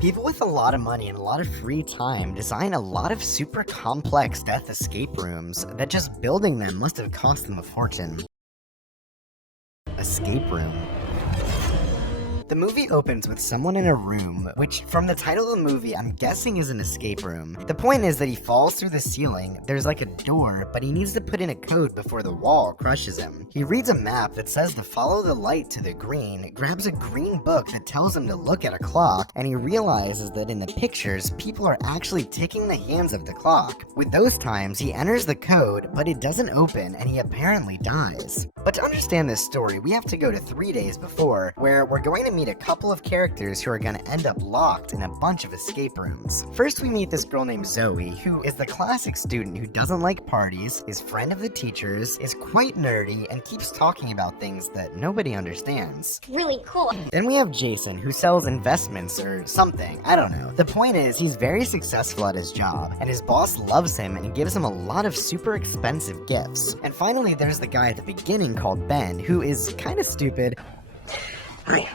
People with a lot of money and a lot of free time design a lot of super complex death escape rooms that just building them must have cost them a fortune. Escape room. The movie opens with someone in a room, which from the title of the movie I'm guessing is an escape room. The point is that he falls through the ceiling, there's like a door, but he needs to put in a code before the wall crushes him. He reads a map that says to follow the light to the green, grabs a green book that tells him to look at a clock, and he realizes that in the pictures, people are actually ticking the hands of the clock. With those times, he enters the code, but it doesn't open and he apparently dies. But to understand this story, we have to go to 3 days before, where we're going to meet a couple of characters who are going to end up locked in a bunch of escape rooms. First, we meet this girl named Zoey, who is the classic student who doesn't like parties, is friend of the teachers, is quite nerdy, and keeps talking about things that nobody understands. Really cool. Then we have Jason, who sells investments or something, I don't know. The point is, he's very successful at his job, and his boss loves him and gives him a lot of super expensive gifts. And finally, there's the guy at the beginning called Ben, who is kinda stupid,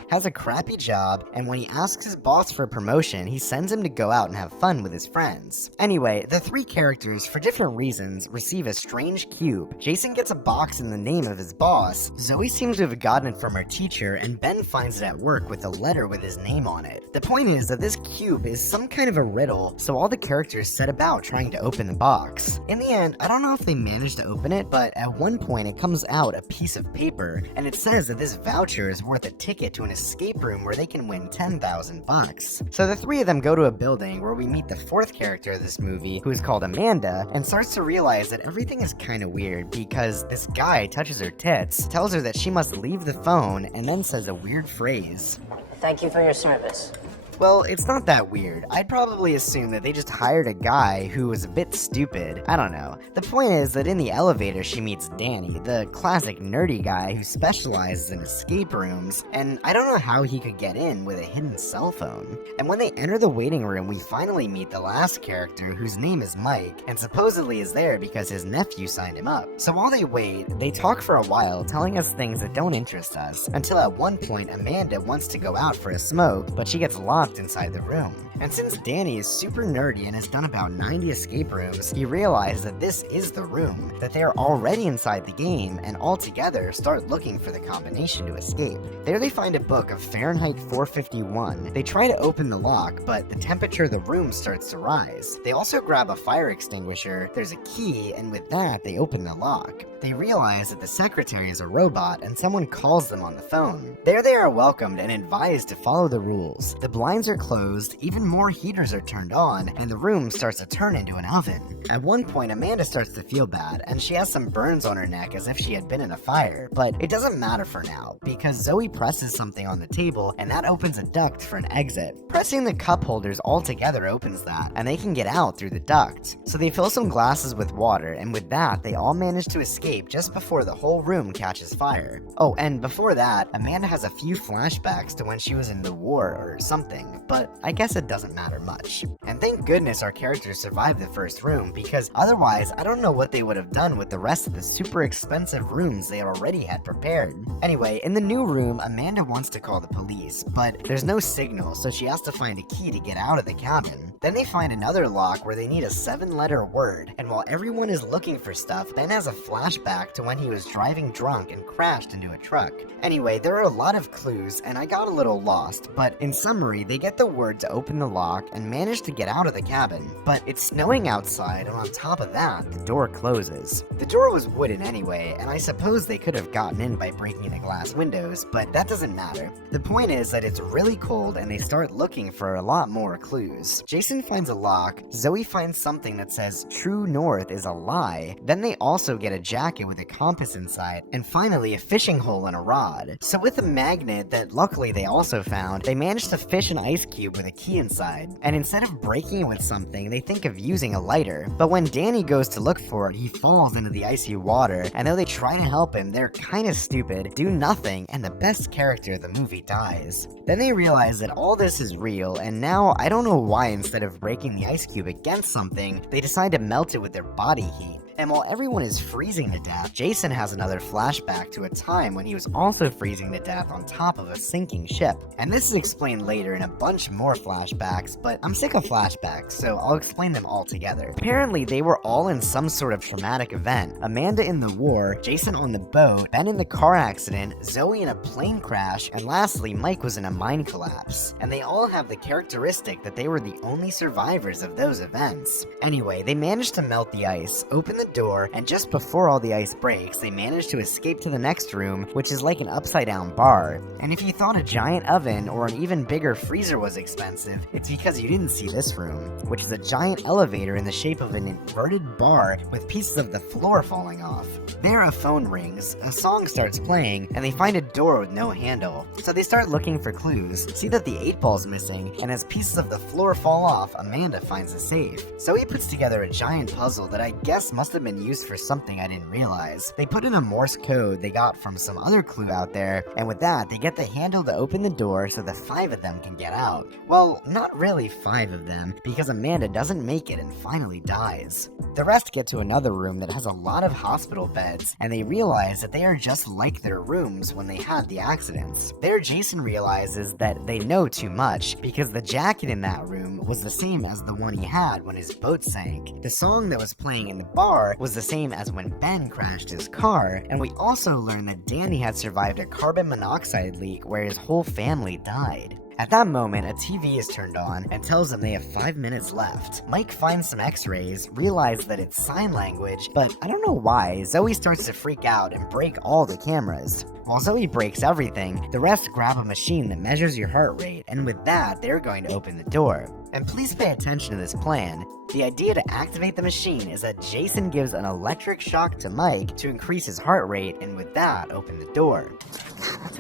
has a crappy job, and when he asks his boss for a promotion, he sends him to go out and have fun with his friends. Anyway, the three characters, for different reasons, receive a strange cube. Jason gets a box in the name of his boss, Zoey seems to have gotten it from her teacher, and Ben finds it at work with a letter with his name on it. The point is that this cube is some kind of a riddle, so all the characters set about trying to open the box. In the end, I don't know if they managed to open it, but at one point it comes out a piece of paper, and it says that this voucher is worth a ticket to an escape room where they can win 10,000 bucks. So the three of them go to a building where we meet the fourth character of this movie, who is called Amanda, and starts to realize that everything is kind of weird because this guy touches her tits, tells her that she must leave the phone, and then says a weird phrase. Thank you for your service. Well, it's not that weird. I'd probably assume that they just hired a guy who was a bit stupid. I don't know. The point is that in the elevator she meets Danny, the classic nerdy guy who specializes in escape rooms, and I don't know how he could get in with a hidden cell phone. And when they enter the waiting room, we finally meet the last character, whose name is Mike, and supposedly is there because his nephew signed him up. So while they wait, they talk for a while, telling us things that don't interest us, until at one point Amanda wants to go out for a smoke, but she gets locked inside the room. And since Danny is super nerdy and has done about 90 escape rooms, he realizes that this is the room, that they are already inside the game, and all together start looking for the combination to escape. There they find a book of Fahrenheit 451. They try to open the lock, but the temperature of the room starts to rise. They also grab a fire extinguisher, there's a key, and with that they open the lock. They realize that the secretary is a robot and someone calls them on the phone. There they are welcomed and advised to follow the rules. The blinds are closed, even more heaters are turned on, and the room starts to turn into an oven. At one point, Amanda starts to feel bad, and she has some burns on her neck as if she had been in a fire, but it doesn't matter for now, because Zoey presses something on the table, and that opens a duct for an exit. Pressing the cup holders all together opens that, and they can get out through the duct. So they fill some glasses with water, and with that, they all manage to escape just before the whole room catches fire. Oh, and before that, Amanda has a few flashbacks to when she was in the war or something, but I guess it doesn't matter much. And thank goodness our characters survived the first room, because otherwise I don't know what they would have done with the rest of the super expensive rooms they already had prepared. Anyway, in the new room, Amanda wants to call the police, but there's no signal, so she has to find a key to get out of the cabin. Then they find another lock where they need a 7-letter word, and while everyone is looking for stuff, Ben has a flashback to when he was driving drunk and crashed into a truck. Anyway, there are a lot of clues, and I got a little lost, but in summary, they get the word to open the lock and manage to get out of the cabin. But it's snowing outside, and on top of that, the door closes. The door was wooden anyway, and I suppose they could have gotten in by breaking the glass windows, but that doesn't matter. The point is that it's really cold, and they start looking for a lot more clues. Jason finds a lock, Zoey finds something that says true north is a lie, then they also get a jacket with a compass inside, and finally a fishing hole and a rod. So with a magnet that luckily they also found, they managed to fish an ice cube with a key inside, and instead of breaking it with something, they think of using a lighter. But when Danny goes to look for it, he falls into the icy water, and though they try to help him, they're kinda stupid, do nothing, and the best character of the movie dies. Then they realize that all this is real, and now I don't know why instead of breaking the ice cube against something, they decide to melt it with their body heat. And while everyone is freezing to death, Jason has another flashback to a time when he was also freezing to death on top of a sinking ship. And this is explained later in a bunch more flashbacks, but I'm sick of flashbacks, so I'll explain them all together. Apparently, they were all in some sort of traumatic event. Amanda in the war, Jason on the boat, Ben in the car accident, Zoey in a plane crash, and lastly, Mike was in a mine collapse. And they all have the characteristic that they were the only survivors of those events. Anyway, they managed to melt the ice, open the door, and just before all the ice breaks, they managed to escape to the next room, which is like an upside-down bar. And if you thought a giant oven or an even bigger freezer was expensive, it's because you didn't see this room, which is a giant elevator in the shape of an inverted bar with pieces of the floor falling off. There, a phone rings, a song starts playing, and they find a door with no handle. So they start looking for clues, see that the 8-ball's missing, and as pieces of the floor fall off, Amanda finds a safe. So he puts together a giant puzzle that I guess must have been used for something I didn't realize. They put in a Morse code they got from some other clue out there, and with that, they get the handle to open the door so the 5 of them can get out. Well, not really 5 of them, because Amanda doesn't make it and finally dies. The rest get to another room that has a lot of hospital beds, and they realize that they are just like their rooms when they had the accidents. There, Jason realizes that they know too much, because the jacket in that room was the same as the one he had when his boat sank. The song that was playing in the bar was the same as when Ben crashed his car, and we also learned that Danny had survived a carbon monoxide leak where his whole family died. At that moment, a TV is turned on and tells them they have 5 minutes left. Mike finds some x-rays, realizes that it's sign language, but I don't know why, Zoey starts to freak out and break all the cameras. While Zoey breaks everything, the rest grab a machine that measures your heart rate, and with that, they're going to open the door. And please pay attention to this plan. The idea to activate the machine is that Jason gives an electric shock to Mike to increase his heart rate, and with that, open the door.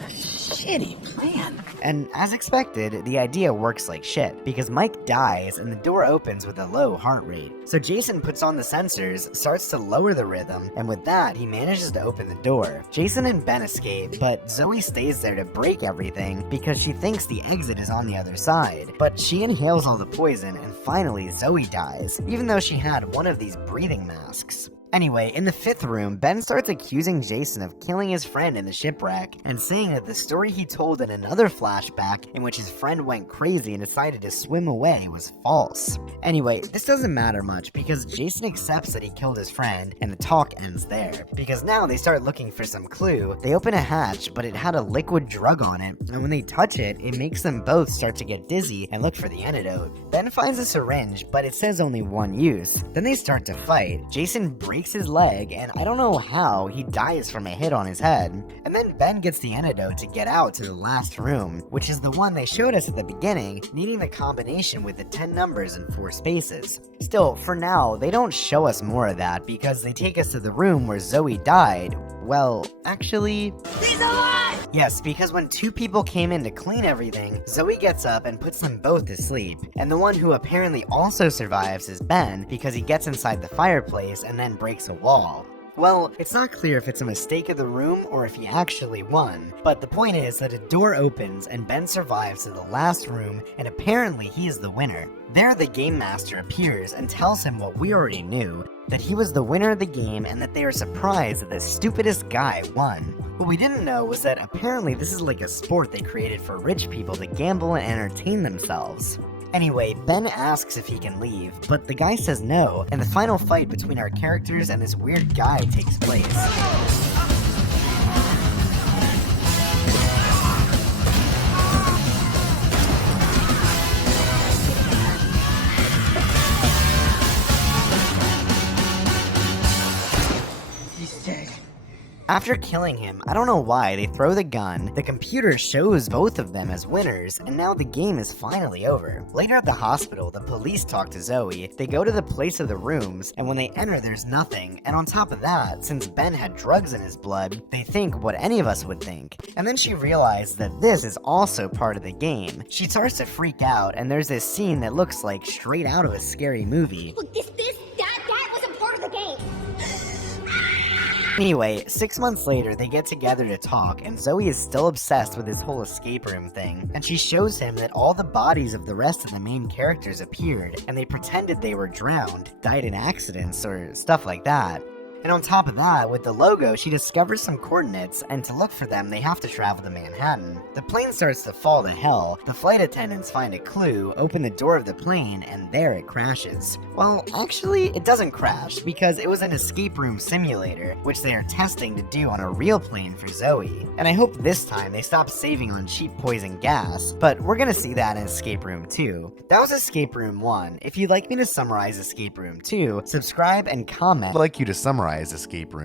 Shitty plan. And as expected, the idea works like shit, because Mike dies and the door opens with a low heart rate. So Jason puts on the sensors, starts to lower the rhythm, and with that, he manages to open the door. Jason and Ben escape, but Zoey stays there to break everything because she thinks the exit is on the other side. But she inhales all the poison, and finally Zoey dies, even though she had one of these breathing masks. Anyway, in the 5th room, Ben starts accusing Jason of killing his friend in the shipwreck, and saying that the story he told in another flashback in which his friend went crazy and decided to swim away was false. Anyway, this doesn't matter much because Jason accepts that he killed his friend, and the talk ends there. Because now they start looking for some clue. They open a hatch, but it had a liquid drug on it, and when they touch it, it makes them both start to get dizzy and look for the antidote. Ben finds a syringe, but it says only one use. Then they start to fight. Jason breaks his leg, and I don't know how, he dies from a hit on his head. And then Ben gets the antidote to get out to the last room, which is the one they showed us at the beginning, needing the combination with the 10 numbers and 4 spaces. Still, for now, they don't show us more of that because they take us to the room where Zoey died. Well, actually... He's alive! Yes, because when 2 people came in to clean everything, Zoey gets up and puts them both to sleep. And the one who apparently also survives is Ben, because he gets inside the fireplace and then breaks a wall. Well, it's not clear if it's a mistake of the room or if he actually won, but the point is that a door opens and Ben survives to the last room, and apparently he is the winner. There, the game master appears and tells him what we already knew, that he was the winner of the game and that they are surprised that the stupidest guy won. What we didn't know was that apparently this is like a sport they created for rich people to gamble and entertain themselves. Anyway, Ben asks if he can leave, but the guy says no, and the final fight between our characters and this weird guy takes place. After killing him, I don't know why, they throw the gun, the computer shows both of them as winners, and now the game is finally over. Later at the hospital, the police talk to Zoey, they go to the place of the rooms, and when they enter there's nothing, and on top of that, since Ben had drugs in his blood, they think what any of us would think. And then she realized that this is also part of the game. She starts to freak out, and there's this scene that looks like straight out of a scary movie. Look, that wasn't part of the game. Anyway, 6 months later, they get together to talk, and Zoey is still obsessed with this whole escape room thing, and she shows him that all the bodies of the rest of the main characters appeared, and they pretended they were drowned, died in accidents, or stuff like that. And on top of that, with the logo, she discovers some coordinates, and to look for them, they have to travel to Manhattan. The plane starts to fall to hell, the flight attendants find a clue, open the door of the plane, and there it crashes. Well, actually, it doesn't crash, because it was an escape room simulator, which they are testing to do on a real plane for Zoey. And I hope this time they stop saving on cheap poison gas, but we're gonna see that in Escape Room 2. That was Escape Room 1. If you'd like me to summarize Escape Room 2, subscribe and comment. I'd like you to summarize Escape Room